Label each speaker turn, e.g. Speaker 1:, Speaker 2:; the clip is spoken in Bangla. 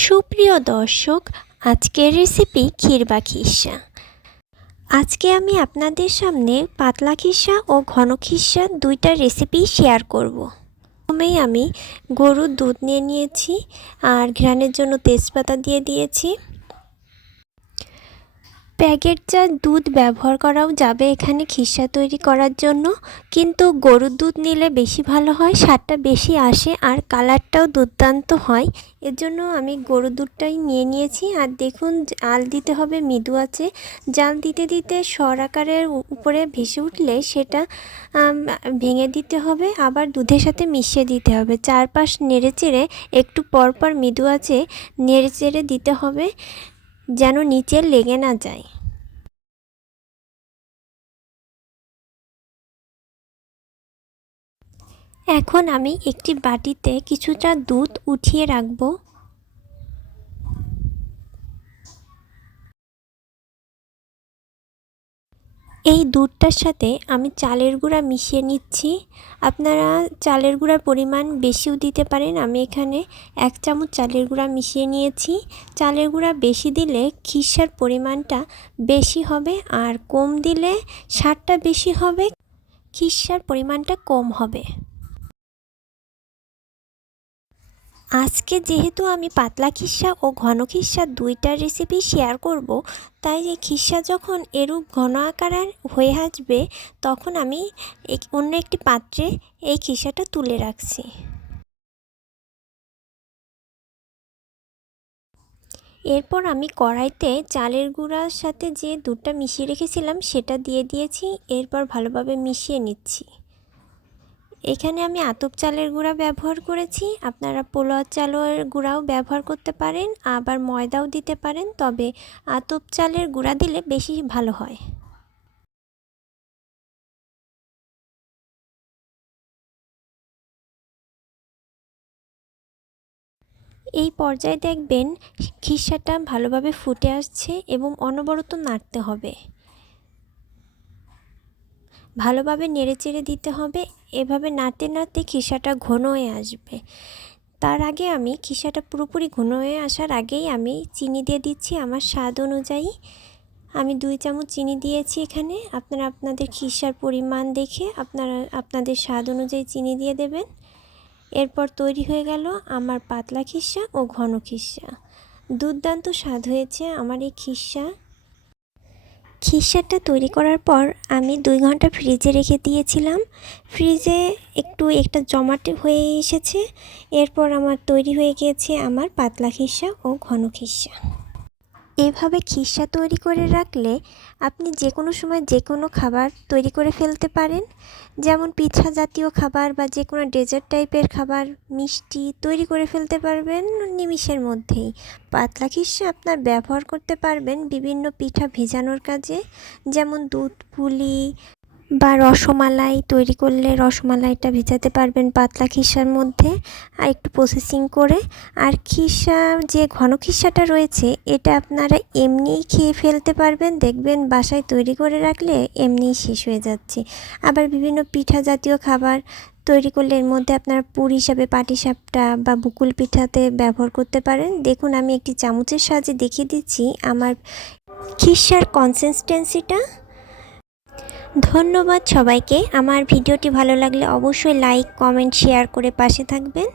Speaker 1: সুপ্রিয় দর্শক, আজকের রেসিপি ক্ষীরবা খিসা আজকে আমি আপনাদের সামনে পাতলা খিসা ও ঘন খিসা দুইটা রেসিপি শেয়ার করব। প্রথমেই আমি গরুর দুধ নিয়ে নিয়েছি, আর ঘ্রাণের জন্য তেজপাতা দিয়ে দিয়েছি প্যাকেট যা দুধ ব্যবহার করাও যাবে এখানে খিসা তৈরি করার জন্য। কিন্তু গরুর দুধ নিলে বেশি ভালো হয়, স্বাদটা বেশি আসে আর কালারটাও দুর্দান্ত হয়। এর জন্য আমি গরুর দুধটাই নিয়ে নিয়েছি। আর দেখুন আল দিতে হবে, মৃদু আছে। জাল দিতে দিতে সর আকারের উপরে ভেসে উঠলে সেটা ভেঙে দিতে হবে, আবার দুধের সাথে মিশিয়ে দিতে হবে। চারপাশ নেড়ে চেড়ে একটু পরপর মৃদু আছে নেড়ে চেড়ে দিতে হবে। যেন নিচে লেগে না যায়। এখন আমি একটি বাটিতে কিছুটা দুধ উঠিয়ে রাখব। এই দুধটার সাথে আমি চালের গুঁড়া মিশিয়ে নিচ্ছি। আপনারা চালের গুঁড়ার পরিমাণ বেশিও দিতে পারেন। আমি এখানে এক চামচ চালের গুঁড়া মিশিয়ে নিয়েছি। চালের গুঁড়া বেশি দিলে খিসার পরিমাণটা বেশি হবে আর কম দিলে সারটা বেশি হবে। খিসার পরিমাণটা কম হবে। আজকে যেহেতু আমি পাতলা খিসা ও ঘন খিসা দুইটার রেসিপি শেয়ার করব, তাই এই খিসা যখন এরূপ ঘন আকারের হয়ে আসবে, তখন আমি অন্য একটি পাত্রে এই খিসাটা তুলে রাখছি। এরপর আমি কড়াইতে চালের গুঁড়ার সাথে যে দুধটা মিশিয়ে রেখেছিলাম, সেটা দিয়ে দিয়েছি। এরপর ভালোভাবে মিশিয়ে নিচ্ছি। এখানে আমি আতপ চালের গুঁড়া ব্যবহার করেছি। আপনারা পোলোয়া চালের গুঁড়াও ব্যবহার করতে পারেন, আবার ময়দাও দিতে পারেন, তবে আতপ চালের গুঁড়া দিলে বেশি ভালো হয়। এই পর্যায়ে দেখবেন খিসাটা ভালোভাবে ফুটে আসছে এবং অনবরত নাড়তে হবে। ভালোভাবে নেড়েচেড়ে দিতে হবে। এভাবে নাড়তে নাড়তে খিসাটা ঘন হয়ে আসবে। তার আগে আমি খিসাটা পুরোপুরি ঘন হয়ে আসার আগেই আমি চিনি দিয়ে দিচ্ছি আমার স্বাদ অনুযায়ী। আমি দুই চামচ চিনি দিয়েছি এখানে। আপনারা আপনাদের খিসার পরিমাণ দেখে আপনারা আপনাদের স্বাদ অনুযায়ী চিনি দিয়ে দেবেন। এরপর তৈরি হয়ে গেল আমার পাতলা খিসা ও ঘন খিসা। দুর্দান্ত স্বাদ হয়েছে আমার এই খিসা। খিসাটা তৈরি করার পর আমি দুই ঘণ্টা ফ্রিজে রেখে দিয়েছিলাম। ফ্রিজে একটু একটা জমাট হয়ে এসেছে। এরপর আমার তৈরি হয়ে গিয়েছে আমার পাতলা খিসা ও ঘন খিসা। এভাবে খিসা তৈরি করে রাখলে আপনি যে কোনো সময় যে কোনো খাবার তৈরি করে ফেলতে পারেন। যেমন পিঠা জাতীয় খাবার বা যে কোনো ডেজার্ট টাইপের খাবার মিষ্টি তৈরি করে ফেলতে পারবেন নিমিষের মধ্যেই। পাতলা খিসা আপনার ব্যবহার করতে পারবেন বিভিন্ন পিঠা ভেজানোর কাজে, যেমন দুধ, পুলি বা রসমালাই তৈরি করলে রসমালাইটা ভেজাতে পারবেন পাতলা খিসার মধ্যে আর একটু প্রসেসিং করে। আর খিসা, যে ঘন খিসাটা রয়েছে, এটা আপনারা এমনিই খেয়ে ফেলতে পারবেন। দেখবেন বাসায় তৈরি করে রাখলে এমনিই শেষ হয়ে যাচ্ছে। আবার বিভিন্ন পিঠা জাতীয় খাবার তৈরি করলে এর মধ্যে আপনারা পুর হিসাবে পাটিসাপটা বা বুকুল পিঠাতে ব্যবহার করতে পারেন। দেখুন, আমি একটি চামচের সাহায্যে দেখিয়ে দিচ্ছি। আমার খিসার কনসিস্টেন্সিটা ধন্যবাদ সবাইকে। আমার ভিডিওটি ভালো লাগলে অবশ্যই লাইক কমেন্ট শেয়ার করে পাশে থাকবেন।